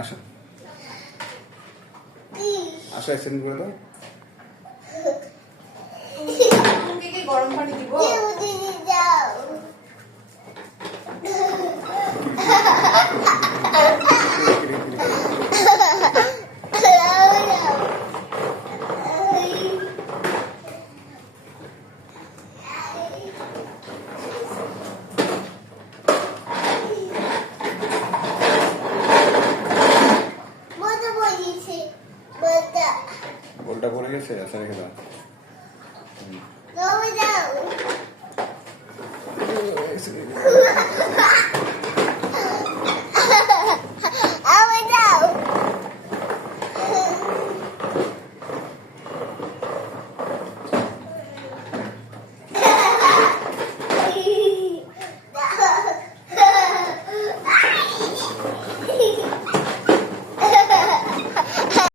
আসো আসো এক্সচেঞ্জ করে দাও। গরম পানি দিব। বলটা পড়ে গেছে, আচ্ছা রেখে দাও।